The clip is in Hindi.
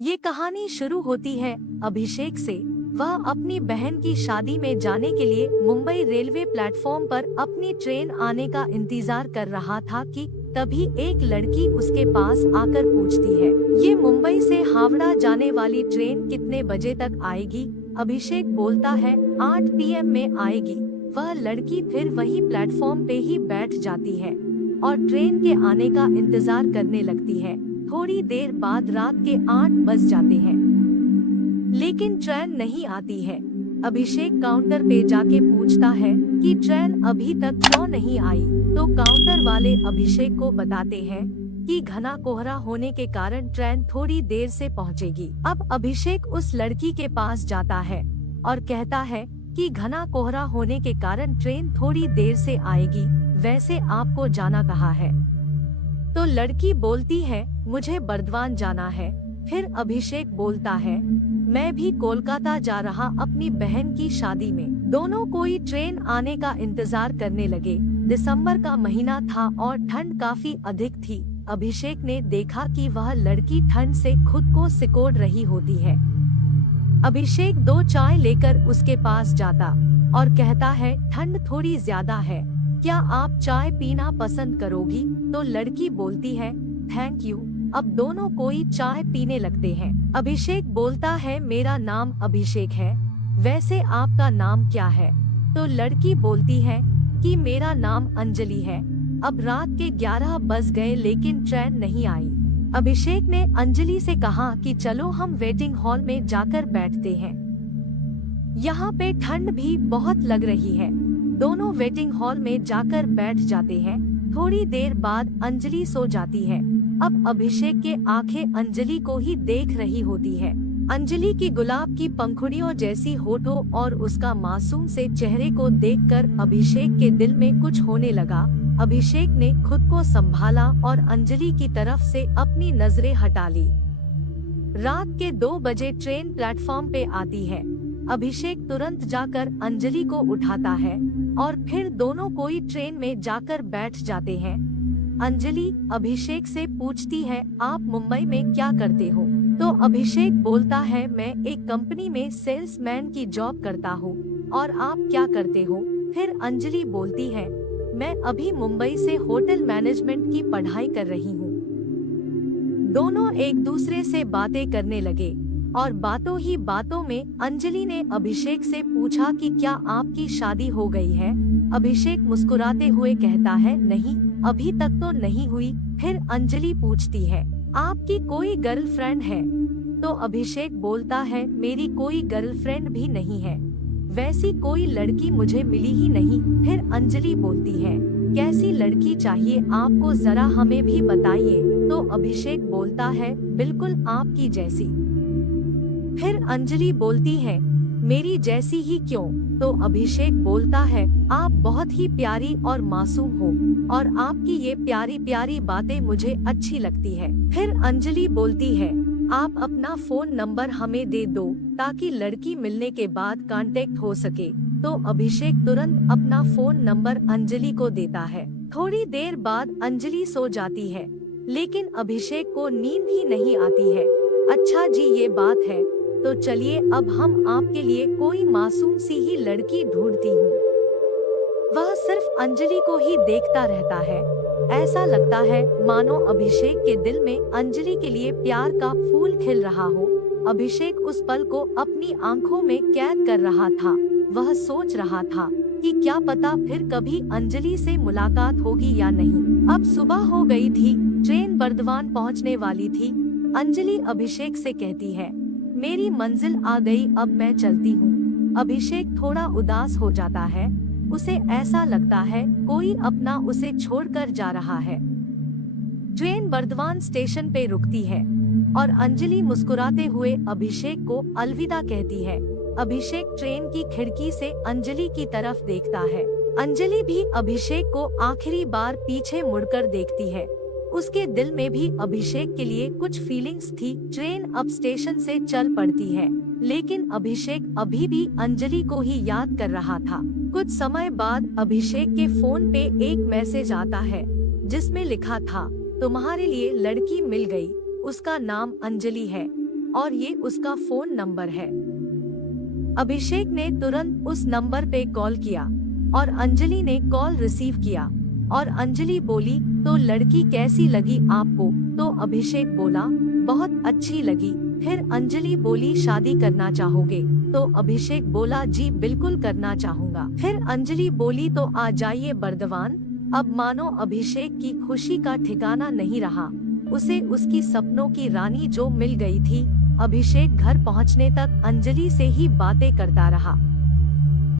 ये कहानी शुरू होती है अभिषेक से। वह अपनी बहन की शादी में जाने के लिए मुंबई रेलवे प्लेटफॉर्म पर अपनी ट्रेन आने का इंतजार कर रहा था कि तभी एक लड़की उसके पास आकर पूछती है, ये मुंबई से हावड़ा जाने वाली ट्रेन कितने बजे तक आएगी? अभिषेक बोलता है 8 PM में आएगी। वह लड़की फिर वही प्लेटफॉर्म पे ही बैठ जाती है और ट्रेन के आने का इंतजार करने लगती है। थोड़ी देर बाद रात के 8 बज जाते हैं, लेकिन ट्रेन नहीं आती है। अभिषेक काउंटर पे जाके पूछता है कि ट्रेन अभी तक क्यों नहीं आई, तो काउंटर वाले अभिषेक को बताते हैं कि घना कोहरा होने के कारण ट्रेन थोड़ी देर से पहुंचेगी। अब अभिषेक उस लड़की के पास जाता है और कहता है कि घना कोहरा होने के कारण ट्रेन थोड़ी देर से आएगी, वैसे आपको जाना कहाँ है? तो लड़की बोलती है, मुझे बर्दवान जाना है। फिर अभिषेक बोलता है, मैं भी कोलकाता जा रहा अपनी बहन की शादी में। दोनों कोई ट्रेन आने का इंतजार करने लगे। दिसंबर का महीना था और ठंड काफी अधिक थी। अभिषेक ने देखा कि वह लड़की ठंड से खुद को सिकोड़ रही होती है। अभिषेक 2 चाय लेकर उसके पास जाता और कहता है, ठंड थोड़ी ज्यादा है, क्या आप चाय पीना पसंद करोगी? तो लड़की बोलती है, थैंक यू। अब दोनों कोई चाय पीने लगते हैं। अभिषेक बोलता है, मेरा नाम अभिषेक है, वैसे आपका नाम क्या है? तो लड़की बोलती है कि मेरा नाम अंजलि है। अब रात के 11 बज गए लेकिन ट्रेन नहीं आई। अभिषेक ने अंजलि से कहा कि चलो हम वेटिंग हॉल में जाकर बैठते हैं, यहाँ पे ठंड भी बहुत लग रही है। दोनों वेटिंग हॉल में जाकर बैठ जाते हैं। थोड़ी देर बाद अंजलि सो जाती है। अब अभिषेक के आंखें अंजलि को ही देख रही होती है। अंजलि की गुलाब की पंखुड़ियों जैसी होठों और उसका मासूम से चेहरे को देखकर अभिषेक के दिल में कुछ होने लगा। अभिषेक ने खुद को संभाला और अंजलि की तरफ से अपनी नजरें हटा ली। रात के 2 बजे ट्रेन प्लेटफॉर्म पे आती है। अभिषेक तुरंत जाकर अंजलि को उठाता है और फिर दोनों कोई ट्रेन में जाकर बैठ जाते हैं। अंजलि अभिषेक से पूछती है, आप मुंबई में क्या करते हो? तो अभिषेक बोलता है, मैं एक कंपनी में सेल्समैन की जॉब करता हूँ। और आप क्या करते हो? फिर अंजलि बोलती है, मैं अभी मुंबई से होटल मैनेजमेंट की पढ़ाई कर रही हूँ। दोनों एक दूसरे से बातें करने लगे और बातों ही बातों में अंजलि ने अभिषेक से पूछा कि क्या आपकी शादी हो गई है? अभिषेक मुस्कुराते हुए कहता है, नहीं, अभी तक तो नहीं हुई। फिर अंजलि पूछती है, आपकी कोई गर्लफ्रेंड है? तो अभिषेक बोलता है, मेरी कोई गर्लफ्रेंड भी नहीं है, वैसी कोई लड़की मुझे मिली ही नहीं। फिर अंजलि बोलती है, कैसी लड़की चाहिए आपको, जरा हमें भी बताइए। तो अभिषेक बोलता है, बिल्कुल आपकी जैसी। फिर अंजलि बोलती है, मेरी जैसी ही क्यों? तो अभिषेक बोलता है, आप बहुत ही प्यारी और मासूम हो और आपकी ये प्यारी प्यारी बातें मुझे अच्छी लगती है। फिर अंजलि बोलती है, आप अपना फोन नंबर हमें दे दो ताकि लड़की मिलने के बाद कांटेक्ट हो सके। तो अभिषेक तुरंत अपना फोन नंबर अंजलि को देता है। थोड़ी देर बाद अंजलि सो जाती है, लेकिन अभिषेक को नींद ही नहीं आती है। अच्छा जी, ये बात है, तो चलिए अब हम आपके लिए कोई मासूम सी ही लड़की ढूंढती हूँ। वह सिर्फ अंजलि को ही देखता रहता है। ऐसा लगता है मानो अभिषेक के दिल में अंजलि के लिए प्यार का फूल खिल रहा हो। अभिषेक उस पल को अपनी आंखों में कैद कर रहा था। वह सोच रहा था कि क्या पता फिर कभी अंजलि से मुलाकात होगी या नहीं। अब सुबह हो गई थी, ट्रेन बर्दवान पहुँचने वाली थी। अंजलि अभिषेक से कहती है, मेरी मंजिल आ गई, अब मैं चलती हूँ। अभिषेक थोड़ा उदास हो जाता है। उसे ऐसा लगता है कोई अपना उसे छोड़कर जा रहा है। ट्रेन बर्दवान स्टेशन पे रुकती है और अंजलि मुस्कुराते हुए अभिषेक को अलविदा कहती है। अभिषेक ट्रेन की खिड़की से अंजलि की तरफ देखता है। अंजलि भी अभिषेक को आखिरी बार पीछे मुड़कर देखती है। उसके दिल में भी अभिषेक के लिए कुछ फीलिंग्स थी। ट्रेन अब स्टेशन से चल पड़ती है, लेकिन अभिषेक अभी भी अंजलि को ही याद कर रहा था। कुछ समय बाद अभिषेक के फोन पे एक मैसेज आता है, जिसमें लिखा था, तुम्हारे लिए लड़की मिल गई, उसका नाम अंजलि है। और ये उसका फोन नंबर है। अभिषेक ने तुरंत उस नंबर पे कॉल किया और अंजलि ने कॉल रिसीव किया और अंजलि बोली, तो लड़की कैसी लगी आपको? तो अभिषेक बोला, बहुत अच्छी लगी। फिर अंजलि बोली, शादी करना चाहोगे? तो अभिषेक बोला, जी बिल्कुल करना चाहूँगा। फिर अंजलि बोली, तो आ जाइए बर्दवान। अब मानो अभिषेक की खुशी का ठिकाना नहीं रहा। उसे उसकी सपनों की रानी जो मिल गई थी। अभिषेक घर पहुंचने तक अंजलि से ही बातें करता रहा।